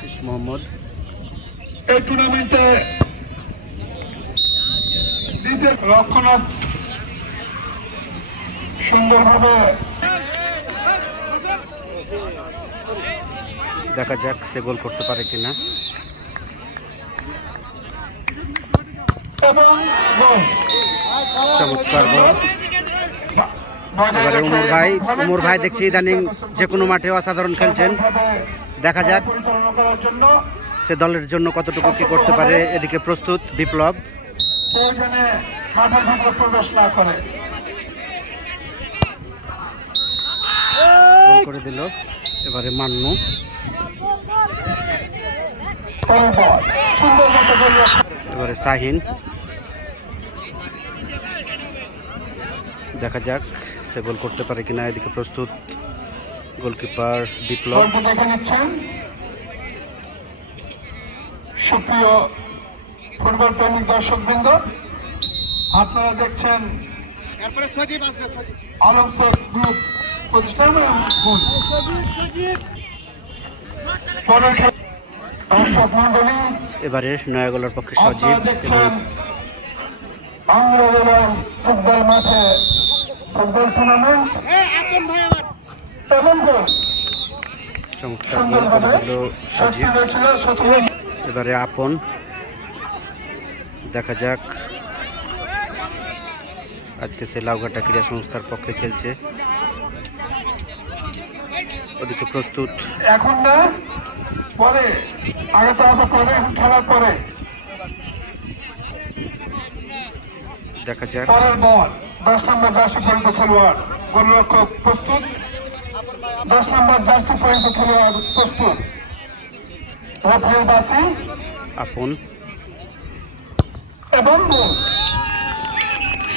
আশিস মোহাম্মদ। এই টুর্নামেন্টে দ্বিতীয় রক্ষণাৎ সুন্দরভাবে দেখা যাক সে গোল করতে পারে কিনা। এবং গোল। চমৎকার গোল। এবারে উমর ভাই দেখছি ইদানিং যে কোনো মাঠে অসাধারণ খেলছেন। দেখা যাক পরিচালনা করার জন্য সে দলের জন্য কতটুকু কি করতে পারে। এদিকে প্রস্তুত বিপ্লব। প্রয়োজনে মাঠের ভিতরে প্রবেশ না করে গোল করে দিল। এবারে মান্নু। সুন্দর মতো গোল। এবারে শাহিন। দেখা যাক সে গোল করতে পারে কিনা। এদিকে প্রস্তুত গোলকিপার বিপ্লব। দেখে নিচ্ছেন সুপ্রিয় ফুটবল প্রেমিক দর্শকবৃন্দ, আপনারা দেখছেন আলম শেখ গ্রুপ প্রতিষ্ঠান দর্শক মন্ডলী, এবারে নয়াগলার পক্ষে সজীব। আপনারা দেখছেন আঙ্গিরা ফুটবল মাঠে ফুটবল টুর্নামেন্ট এবং চমৎকার গোল করে দিল সজীব। এবারে আপন। দেখা যাক আজকে সে লাউঘাটা ক্রীড়া সংস্থার পক্ষে খেলছে। ওদিকে প্রস্তুত এখন না, পরে আগে তো আবার পরে খেলার পরে দেখা যাক। পরের বল 10 নম্বর জার্সি পরিহিত খেলোয়াড় গোলরক্ষক প্রস্তুত। 10 নম্বর জার্সি পরিহিত খেলোয়াড় প্রস্তুত। রাফেল বাসি আপন। এবং গোল।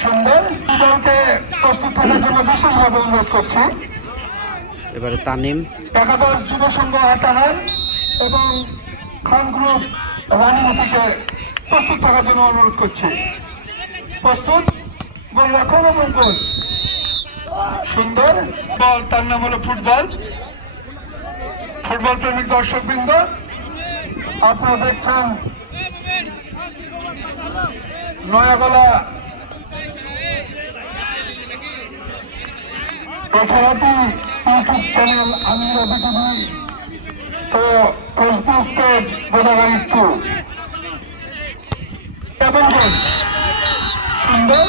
সুন্দর। দলকে প্রস্তুত থাকার জন্য বিশেষভাবে অনুরোধ করছি। এবারে তানিম। একাদশ যুব সংঘ আটাহার এবং খান গ্রুপ রানীমতিকে প্রস্তুত থাকার জন্য অনুরোধ করছি। প্রস্তুত। গোলরক্ষক এবং গোল। সুন্দর বল, তার নাম হলো ফুটবল। ফুটবল প্রেমিক দর্শকবৃন্দ, আপনারা দেখছেন নয়াগলা খেলাটি ইউটিউব চ্যানেল আমিরা বিটিভি ও ফেসবুক পেজ গোদাগাড়ি 2 এবং সুন্দর